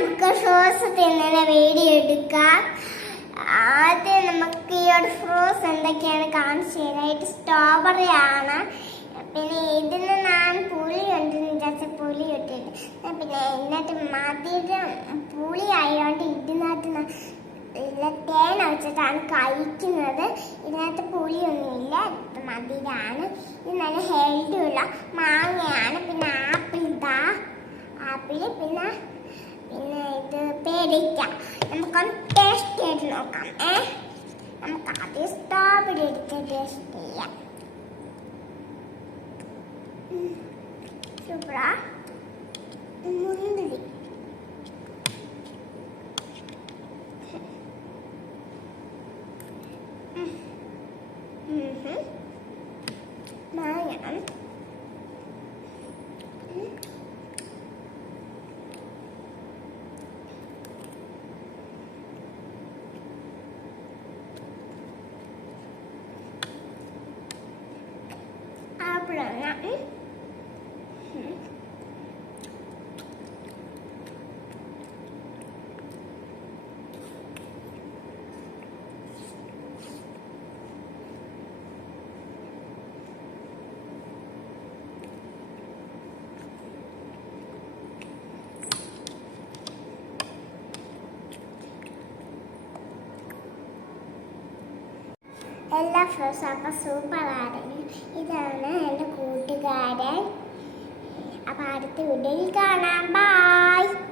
നമുക്ക് ഫ്രൂട്ട്സ് തിന്നുന്ന വീഡിയോ എടുക്കാം. ആദ്യം നമുക്ക് ഈ ഒരു ഫ്രൂട്ട്സ് എന്തൊക്കെയാണ് കാണിച്ചു തരാനായിട്ട്. സ്ട്രോബെറി ആണ്, പിന്നെ ഇതിന് ഞാൻ പുളി ഉണ്ടെന്ന് വിചാരിച്ച പുളി ഇട്ടിട്ട്, പിന്നെ എന്നിട്ട് മധുരം പുളി ആയതുകൊണ്ട് ഇതിനകത്ത് തേൻ ഒഴിച്ചിട്ടാണ് കഴിക്കുന്നത്. ഇതിനകത്ത് പുളിയൊന്നുമില്ല, മധുരമാണ്. ഇത് നല്ല ഹെൽത്തി ഉള്ള മാങ്ങയാണ്. പിന്നെ ആപ്പിൾ, ആപ്പിള്, പിന്നെ ഇത് പേടിക്ക. നമുക്കൊന്ന് ടേസ്റ്റ് ചെയ്ത് നോക്കാം. നമുക്ക് ആദ്യം സ്ട്രോബെറി എടുത്ത് ടേസ്റ്റ് ചെയ്യാം. സൂപ്പറാ. മുന്തിരി മാങ്ങ, ആപ്പിളാണ്. എല്ലാ ഫ്രൂട്ട്സും അപ്പം സൂപ്പറാണ്. ഇതാണ് എൻ്റെ കൂട്ടുകാരൻ. അപ്പം അടുത്ത വീഡിയോയിൽ കാണാം. ബൈ.